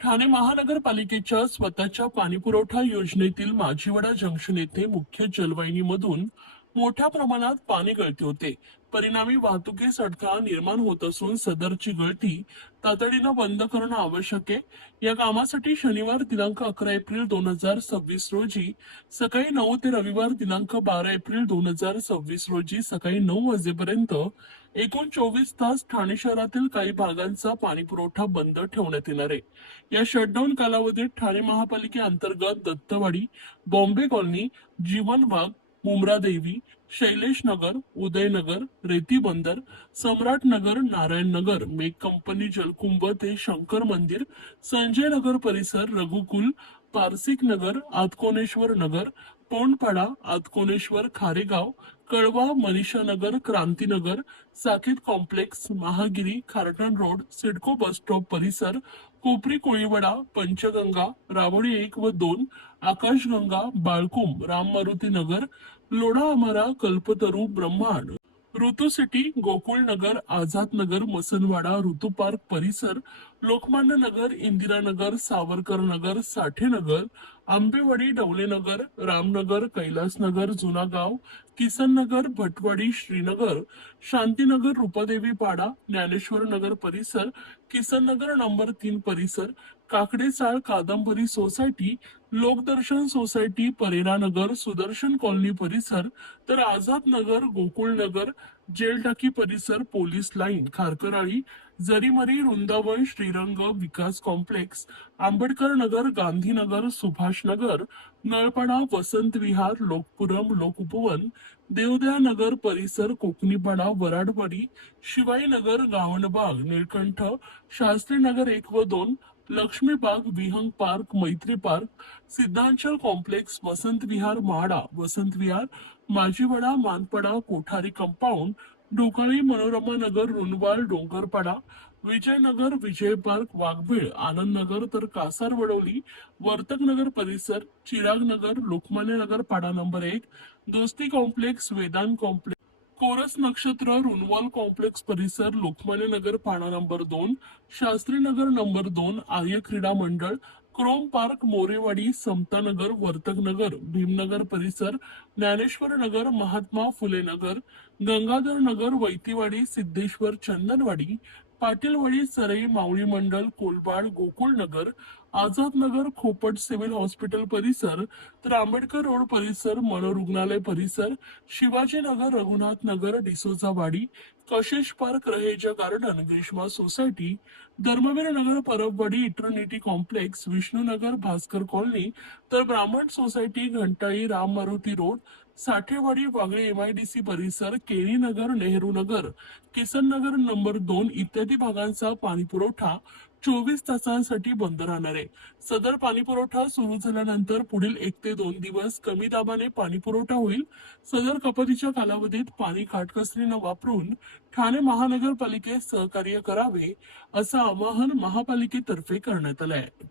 ठाणे महानगरपालिकेच्या स्वतःच्या पाणीपुरवठा योजनेतील माजीवडा जंक्शन येथे मुख्य जलवाहिनीमधून मोठ्या प्रमाणात पाणी गळती होते. परिणामी वाहतुकीस अडथळा निर्माण होत असून सदरची गळती तातडीनं बंद करणं आवश्यक आहे. या कामासाठी शनिवार दिनांक 11 एप्रिल 2026 रोजी सकाळी 9 ते रविवार दिनांक 12 एप्रिल 2026 रोजी सकाळी 9 वाजेपर्यंत एकूण 24 तास ठाणे शहरातील काही भागांचा पाणीपुरवठा बंद ठेवण्यात येणार आहे. या शटडाऊन कालावधीत ठाणे महापालिकेअंतर्गत दत्तवाडी, बॉम्बे कॉलनी, जीवन बाग, मुंब्रा देवी, शैलेश नगर, उदयनगर, रेती बंदर, सम्राट नगर, नारायण नगर, मेक कंपनी, जलकुंभ ते शंकर मंदिर, संजय नगर परिसर, रघुकुल, पारसिक नगर, आतकोणेश्वर नगर, तोंडपाडा, Atkoneshwar, Kharegaon, Kalwa, Manisha Nagar, Krantinagar, Saket complex, Mahagiri, Khartan road, CIDCO bus stop परिसर, कोपरी, कोळीवाडा, पंचगंगा, रावळी 1 व 2, आकाशगंगा, बाळकुंभ, राम मारुती नगर, लोढा अमारा, कल्पतरू, ब्रह्मांड, ऋतू सिटी, गोकुळ नगर, आझाद नगर, मसनवाडा, ऋतू पार्क परिसर, लोकमान्य नगर, इंदिरानगर, सावरकर नगर, साठे नगर, आंबेवाडी, डवलेनगर, रामनगर, कैलासनगर, जुना गाव, किसन नगर, भटवाडी, श्रीनगर, शांतीनगर, रूपादेवी पाडा, ज्ञानेश्वर नगर परिसर, किसन नगर नंबर 3 परिसर, काकडे चाळ, कादंबरी सोसायटी, लोकदर्शन सोसायटी, परेरा नगर, सुदर्शन कॉलनी परिसर, तर आझाद नगर, गोकुळ नगर, जेल टाकी परिसर, पोलीस लाईन, खारकराळी, जरीमरी, वृंदावन, श्रीरंग, विकास कॉम्प्लेक्स, आंबेडकर नगर, गांधीनगर, सुभाष नगर, नळपाडा, वसंत विहार, लोकपुरम, लोकउपवन, देवदया नगर परिसर, कोकणीपाडा, वराडवाडी, शिवाई नगर, गावणबाग, निळकंठ, शास्त्री नगर 1 व 2, लक्ष्मीबाग, विहंग पार्क, मैत्री park, सिद्धांचल complex, Vasant Vihar, MHADA, Vasant Vihar, Majiwada, Manpada, Kothari compound, Dhokali, Manorama नगर, रुणवाल, डोंगरपाडा, विजयनगर, विजय पार्क, वाघबीळ, आनंद नगर, तर कासार वडवली, वर्तक नगर परिसर, चिराग नगर, लोकमान्य नगर पाडा नंबर 1, दोस्ती कॉम्प्लेक्स, वेदांत कॉम्प्लेक्स, कोरस नक्षत्र, रुणवाल कॉम्प्लेक्स परिसर, लोकमान्य नगर पाडा नंबर 2, शास्त्री नगर नंबर 2, आर्य क्रीडा मंडळ, क्रोम पार्क, मोरेवाडी, समता नगर, वर्तक नगर, भीमनगर परिसर, ज्ञानेश्वर नगर, महात्मा फुले नगर, गंगाधर नगर, वैतीवाडी, सिद्धेश्वर, चंदनवाडी, पाटीलवाडी, सरई, मावळी मंडल, कोलबाड, गोकुळ नगर, आझाद नगर, खोपट सिव्हिल हॉस्पिटल परिसर, तर आंबेडकर रोड परिसर, मनोरुग्णालय परिसर, Shivaji Nagar, Raghunath Nagar, Dsouzawadi, Kashish park, Raheja garden, Grishma society, Dharmaveer Nagar, Parabwadi, eternity complex, Vishnunagar, Bhaskar colony, तर Brahman society, Ghantali, Ram Maruti road, Sathewadi, Wagle, MIDC परिसर, केरी नगर, नेहरू नगर, किसन नगर नंबर 2 इत्यादी भागांचा पाणीपुरवठा 24 तासांसाठी बंद राहणार आहे. सदर पाणीपुरवठा सुरू झाल्यानंतर पुढील 1 ते 2 दिवस कमी दाबाने पाणीपुरवठा होईल. सदर कपातीच्या कालावधीत पाणी काटकसरीनं वापरून ठाणे महानगरपालिकेस सहकार्य करावे असं आवाहन महापालिकेतर्फे करण्यात आलं आहे.